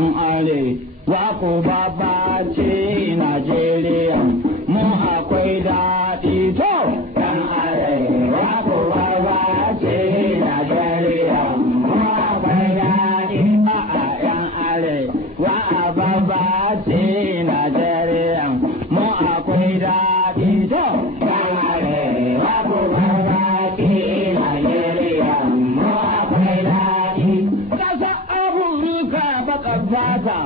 'yan arewa ku baba ce Najeriya mu akwai daɗi to 'yan arewa ku baba ce Najeriya mu akwai daɗi a'a 'yan arewa baba ce Najeriya mu akwai daɗi to 'yan arewa ku baba ce Najeriya mu akwai daɗi kasa Afirka baka fata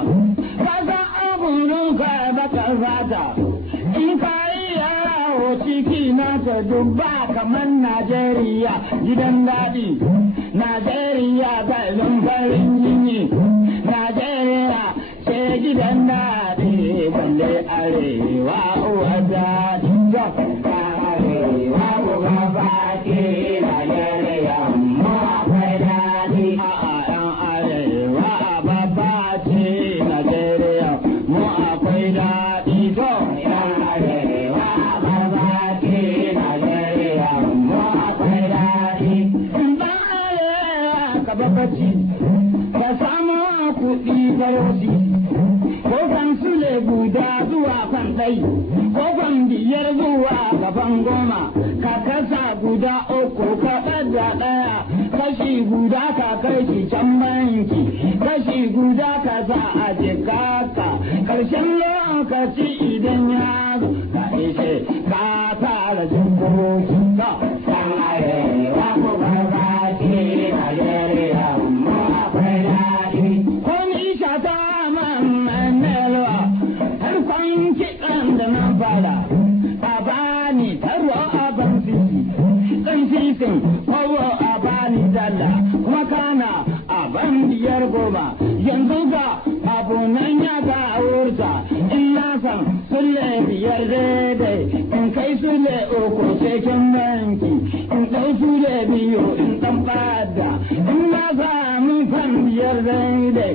kasa Afirka baka fata in ka yi yawo ciki na ta dubba kamar Najeriya gidan daɗi Najeriya galin farin jini Najeriya ce gidan daɗi balle arewa uwa daɗi arewa uwa baki Najeriya mu akwai daɗi a'a yan arewa babba ce Najeriya mu akwai daɗi to yan arewa babba ce Najeriya mu akwai daɗi dan arewa ka babbaci ka samu kuɗi bayosi ko kan sule guda zuwa kan ɗai ko kan biyar zuwa gaban goma ka kasa guda uku ka ɗaga ɗaya kashi guda ka kai shi can banki kashi guda ka sa a jikaka ƙarshen lokaci idan ya zo ka ishe ka tara jimboki ka san arewa ko gargaji Najeriya mu akwai daɗi ko ni shata man nelwa har kwan kiɗan da na fara a bani tarwa a ban sisi kan sisin kowa a bani dala kuma kana a ban biyar goma yanzu ga abu nan ya ga wurta in ya san sulle biyar daidai in kai sulle uku cikin banki in ɗau sulle biyu in ɗan bada in na samu fan biyar daidai